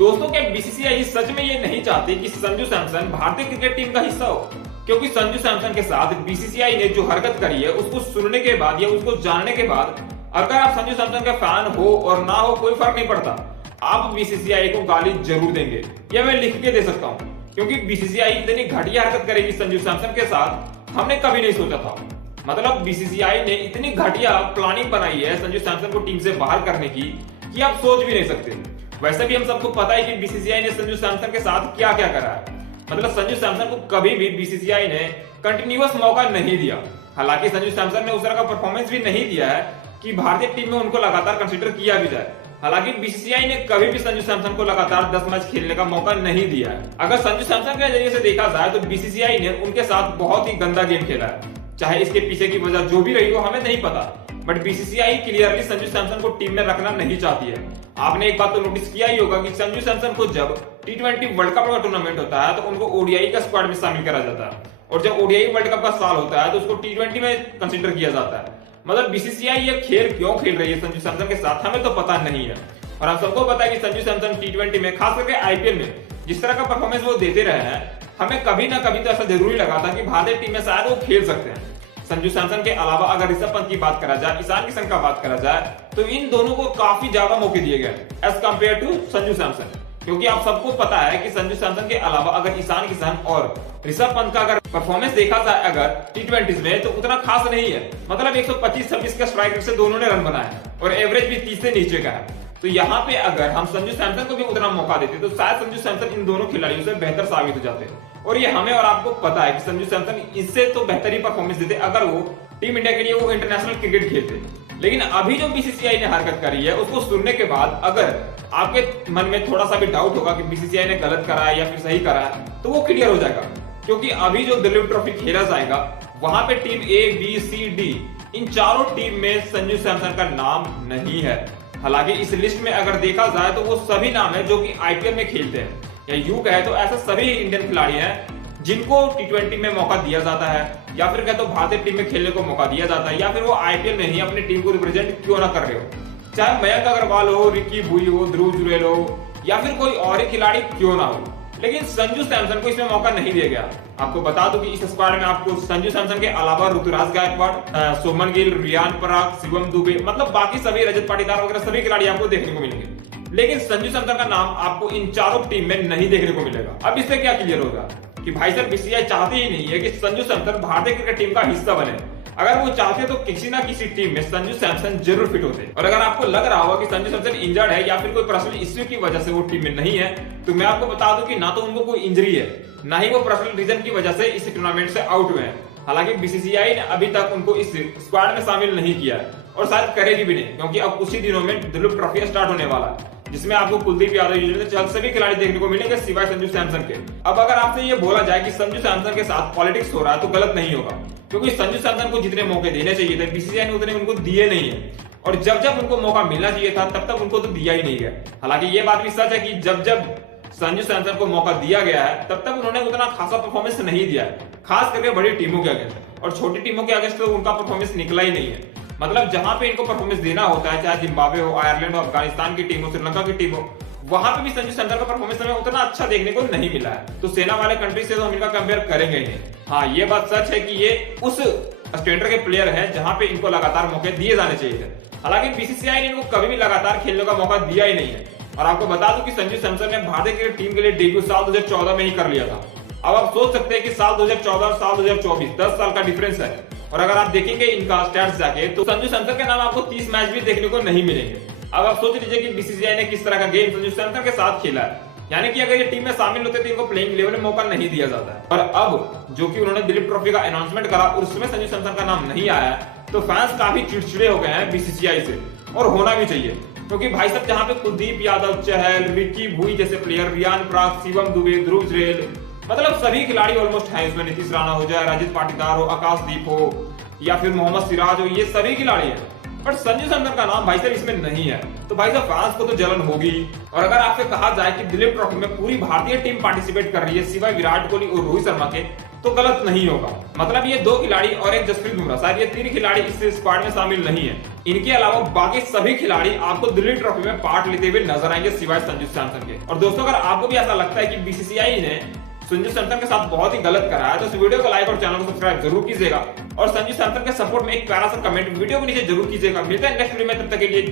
दोस्तों क्या बीसीसीआई सच में ये नहीं चाहती कि संजू सैमसन भारतीय क्रिकेट टीम का हिस्सा हो? क्योंकि संजू सैमसन के साथ बीसीसीआई ने जो हरकत करी है उसको सुनने के बाद या उसको जानने के बाद अगर आप संजू सैमसन के फैन हो और ना हो कोई फर्क नहीं पड़ता, आप बीसीसीआई को गाली जरूर देंगे। या मैं लिख के दे सकता हूँ, क्योंकि बीसीसीआई इतनी घटिया हरकत करेगी संजू सैमसन के साथ हमने कभी नहीं सोचा था। मतलब बीसीसीआई ने इतनी घटिया प्लानिंग बनाई है संजू सैमसन को टीम से बाहर करने की कि आप सोच भी नहीं सकते। वैसे भी हम सबको पता है कि बीसीसीआई ने संजू सैमसन के साथ क्या क्या करा है। मतलब संजू सैमसन को कभी भी बीसीसीआई ने कंटिन्यूअस मौका नहीं दिया। हालांकि संजू सैमसन ने उस तरह का परफॉर्मेंस भी नहीं दिया है कि भारतीय टीम में उनको लगातार कंसीडर किया भी जाए। हालांकि बीसीसीआई ने कभी भी संजू सैमसन को लगातार 10 मैच खेलने का मौका नहीं दिया है। अगर संजू सैमसन के नजरिए से देखा जाए तो बीसीसीआई ने उनके साथ बहुत ही गंदा गेम खेला है। चाहे इसके पीछे की वजह जो भी रही हो हमें नहीं पता, but BCCI clearly Sanju Samson को टीम में रखना नहीं चाहती है। आपने एक बात तो नोटिस किया ही होगा कि संजू सैमसन को जब टी20 वर्ल्ड कप का टूर्नामेंट होता है तो उनको ओडीआई का स्क्वाड में शामिल करा जाता है, और जब ओडीआई वर्ल्ड कप का साल होता है तो उसको टी20 में कंसीडर किया जाता है। मतलब बीसीसीआई ये खेल क्यों खेल रही है संजू सैमसन के साथ हमें तो पता नहीं है। और हम सबको पता है कि संजू सैमसन टी20 में, खास करके आईपीएल में जिस तरह का परफॉर्मेंस वो देते रहे हैं, हमें कभी ना कभी तो ऐसा जरूरी लगा था कि भारतीय टीम में शायद वो खेल सकते हैं। संजू सैमसन के अलावा अगर ऋषभ पंत की बात करा जाए, ईशान किशन का बात करा जाए, तो इन दोनों को काफी ज्यादा मौके दिए गए as compare to Sanju Samson. क्योंकि आप सबको पता है कि संजू सैमसन के अलावा अगर ईशान किशन और ऋषभ पंत का अगर परफॉर्मेंस देखा जाए अगर टी20 में तो उतना खास नहीं है। मतलब 125-26 का स्ट्राइक रेट से दोनों ने रन बनाए और एवरेज भी 30 से नीचे का है। तो यहाँ पे अगर हम संजू सैमसन को भी उतना मौका देते तो शायद संजू सैमसन इन दोनों खिलाड़ियों से बेहतर साबित हो जाते। और ये हमें और आपको पता है कि संजू सैमसन इससे तो बेहतर ही परफॉर्मेंस देते अगर वो टीम इंडिया के लिए वो इंटरनेशनल क्रिकेट खेलते। लेकिन अभी जो बीसीसीआई ने हरकत करी है उसको सुनने के बाद अगर आपके मन में थोड़ा सा भी डाउट होगा कि बीसीसीआई ने गलत करा है या फिर सही करा है तो वो क्लियर हो जाएगा। क्योंकि अभी जो दिलीप ट्रॉफी खेला जाएगा वहां पे टीम ए, बी, सी, डी इन चारों टीम में संजू सैमसन का नाम नहीं है। हालांकि इस लिस्ट में अगर देखा जाए तो वो सभी नाम है जो कि आईपीएल में खेलते हैं, या यूं कहे तो ऐसे सभी इंडियन खिलाड़ी हैं जिनको टी20 में मौका दिया जाता है, या फिर कहे तो भारतीय टीम में खेलने को मौका दिया जाता है, या फिर वो आईपीएल में ही अपनी टीम को रिप्रेजेंट क्यों ना कर रहे हो। चाहे मयंक अग्रवाल हो, रिकी भुई हो, ध्रुव जुरेल हो, या फिर कोई और ही खिलाड़ी क्यों ना हो, लेकिन संजू सैमसन को इसमें मौका नहीं दिया गया। आपको बता दूं कि इस स्क्वाड में आपको संजू सैमसन के अलावा ऋतुराज गायकवाड़, सुमन गिल, रियान पराग, शिवम दुबे, मतलब बाकी सभी, रजत पाटीदार वगैरह सभी खिलाड़ी आपको देखने को मिलेंगे। लेकिन संजू सैमसन का नाम आपको इन चारों टीम में नहीं देखने को मिलेगा। अब इससे क्या क्लियर होगा कि भाई साहब बीसीसीआई चाहती ही नहीं है कि संजू सैमसन भारतीय क्रिकेट टीम का हिस्सा बने। अगर वो चाहते तो किसी ना किसी टीम में संजू सैमसन जरूर फिट होते। और अगर आपको लग रहा होगा कि संजू सैमसन इंजर्ड है या फिर कोई पर्सनल इश्यू की वजह से वो टीम में नहीं है, तो मैं आपको बता दूं कि ना तो उनको कोई इंजरी है, ना ही वो पर्सनल रीजन की वजह से इस टूर्नामेंट से आउट हुए हैं। हालांकि बीसीसीआई ने अभी तक उनको इस स्क्वाड में शामिल नहीं किया है और शायद करेगी भी नहीं, क्योंकि अब कुछ ही दिनों में दिलीप ट्रॉफी स्टार्ट होने वाला है जिसमें आपको कुलदीप यादव, युजवेंद्र चहल सभी खिलाड़ी देखने को मिलेंगे सिवाय संजू सैमसन के। अब अगर आपसे ये बोला जाए कि संजू सैमसन के साथ पॉलिटिक्स हो रहा है तो गलत नहीं होगा, क्योंकि संजू सैमसन को जितने मौके देने चाहिए थे बीसीसीआई ने उतने उनको दिए नहीं है, और जब जब उनको मौका मिलना चाहिए था तब तक उनको तो दिया ही नहीं गया। हालांकि ये बात भी सच है कि जब जब संजू सैमसन को मौका दिया गया है तब तक उन्होंने उतना खासा परफॉर्मेंस नहीं दिया है, खास करके बड़ी टीमों के अगेंस्ट। और छोटी टीमों के अगेंस्ट तो उनका परफॉर्मेंस निकला ही नहीं है। मतलब जहां पे इनको परफॉर्मेंस देना होता है, चाहे जिम्बाब्वे हो, आयरलैंड हो, अफगानिस्तान की टीम हो, श्रीलंका की टीम हो, वहां पे भी संजू सैमसन का परफॉर्मेंस हमें उतना अच्छा देखने को नहीं मिला है। तो सेना वाले कंट्री से तो हम इनका कंपेयर करेंगे ही नहीं। हाँ, ये बात सच है कि ये उस स्टैंडर्ड के प्लेयर हैं जहां पे इनको लगातार मौके दिए जाने चाहिए थे। हालांकि बीसीसीआई ने इनको कभी भी लगातार खेलने का मौका दिया ही नहीं है। और आपको बता दूं कि संजू सैमसन ने भारतीय क्रिकेट टीम के लिए डेब्यू साल 2014 में ही कर लिया था। अब आप सोच सकते हैं कि साल 2014 और साल 2024 10 साल का डिफरेंस है। और अगर आप देखेंगे इनका स्टैट्स जाके तो संजू सैमसन के नाम आपको 30 मैच भी देखने को नहीं मिलेंगे। अब आप सोच लीजिए कि बीसीसीआई ने किस तरह का गेम संजू सैमसन के साथ खेला है, यानी कि अगर ये टीम में शामिल होते तो इनको प्लेइंग लेवल में मौका नहीं दिया जाता है। और अब जो कि उन्होंने दिलीप ट्रॉफी का अनाउंसमेंट करा और उसमें संजू सैमसन का नाम नहीं आया, तो फैंस काफी चिड़चिड़े हो गए हैं बीसीसीआई से, और होना भी चाहिए। क्योंकि भाई साहब जहां पे कुलदीप यादव, चहल, रिकी भुई जैसे प्लेयर, रियान पराग, शिवम दुबे, ध्रुव जुरेल, मतलब सभी खिलाड़ी ऑलमोस्ट हैं इसमें। नीतीश राणा हो जाए, रजत पाटीदार हो, आकाशदीप हो, या फिर मोहम्मद सिराज हो, ये सभी खिलाड़ी हैं, बट संजू सैमसन का नाम भाई साहब इसमें नहीं है। तो भाई साहब फैंस को तो जलन होगी। और अगर आपसे कहा जाए कि दिलीप ट्रॉफी में पूरी भारतीय टीम पार्टिसिपेट कर रही है सिवाय विराट कोहली और रोहित शर्मा के, तो गलत नहीं होगा। मतलब ये 2 खिलाड़ी और एक जसप्रीत बुमराह, शायद ये 3 खिलाड़ी इस स्क्वाड में शामिल नहीं है। इनके अलावा बाकी सभी खिलाड़ी आपको दिल्ली ट्रॉफी में पार्ट लेते हुए नजर आएंगे सिवाय संजू सैमसन के। और दोस्तों अगर आपको भी ऐसा लगता है कि बीसीसीआई ने संजू सैमसन के साथ बहुत ही गलत करा है तो इस वीडियो को लाइक और चैनल को सब्सक्राइब जरूर कीजिएगा और संजू सैमसन के सपोर्ट में एक प्यारा सा कमेंट वीडियो के नीचे जरूर कीजिएगा। मिलता है नेक्स्ट वीडियो में, तब तक के लिए